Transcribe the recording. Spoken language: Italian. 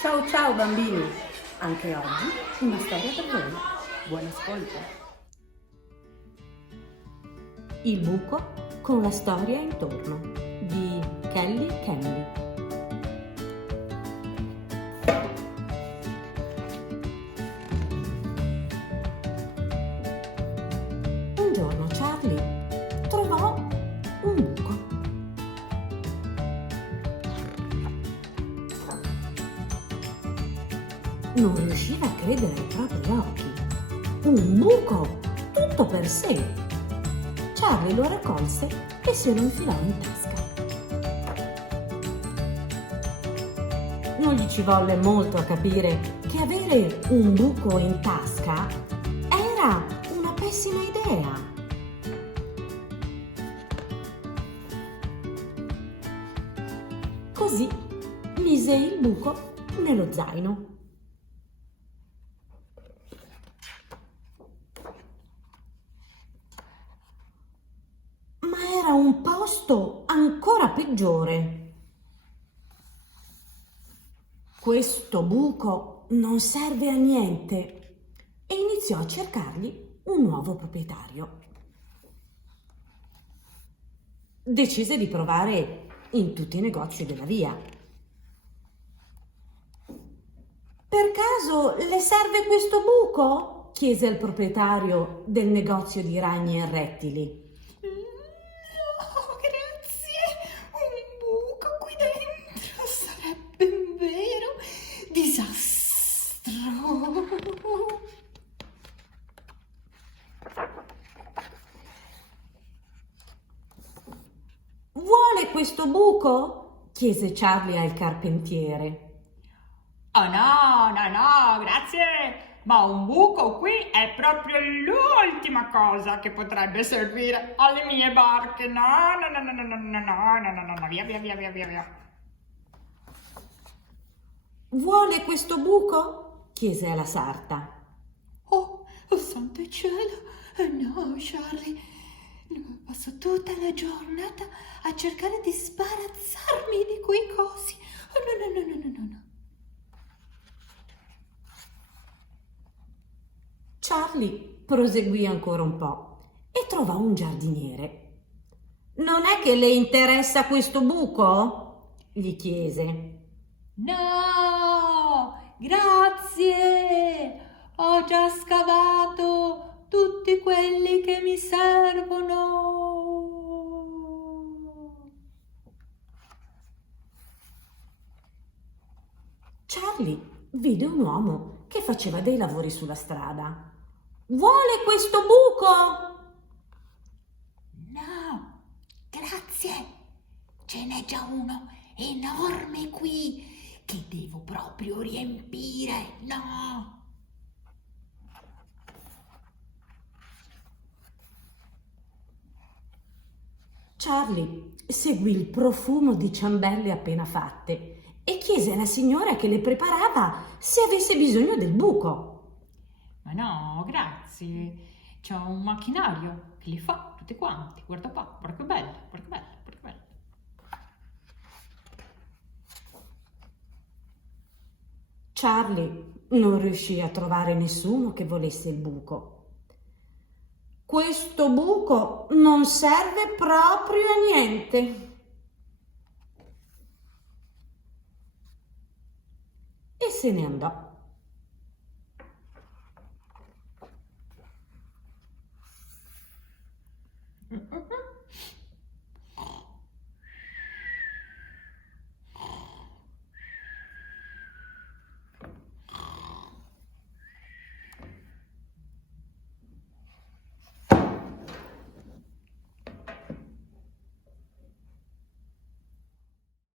Ciao ciao bambini, anche oggi una storia per voi. Buon ascolto. Il buco con la storia intorno di Kelly Candy. Un giorno Charlie trovò un buco. Non riusciva a credere ai propri occhi. Un buco tutto per sé. Charlie lo raccolse e se lo infilò in tasca. Non gli ci volle molto a capire che avere un buco in tasca era una pessima idea. Così mise il buco nello zaino. Ma era un posto ancora peggiore. Questo buco non serve a niente e iniziò a cercargli un nuovo proprietario. Decise di provare in tutti i negozi della via. Per caso le serve questo buco? Chiese il proprietario del negozio di ragni e rettili. No, grazie. Un buco qui dentro sarebbe un vero disastro. Vuole questo buco? Chiese Charlie al carpentiere. Oh no, grazie. Ma un buco qui è proprio l'ultima cosa che potrebbe servire alle mie barche. No, via. Vuole questo buco? Chiese alla sarta. Oh, santo cielo! No, Charlie, no, passo tutta la giornata a cercare di sbarazzarmi di quei cosi. Oh, no. Charlie proseguì ancora un po' e trovò un giardiniere. Non è che le interessa questo buco? Gli chiese. No, grazie! Ho già scavato tutti quelli che mi servono. Charlie vide un uomo che faceva dei lavori sulla strada. Vuole questo buco? No, grazie. Ce n'è già uno enorme qui che devo proprio riempire. No. Charlie seguì il profumo di ciambelle appena fatte e chiese alla signora che le preparava se avesse bisogno del buco. Ma no, grazie. C'ho un macchinario che li fa tutti quanti. Guarda qua, guarda che bello, guarda che bello, guarda che bello. Charlie non riuscì a trovare nessuno che volesse il buco. Questo buco non serve proprio a niente. E se ne andò.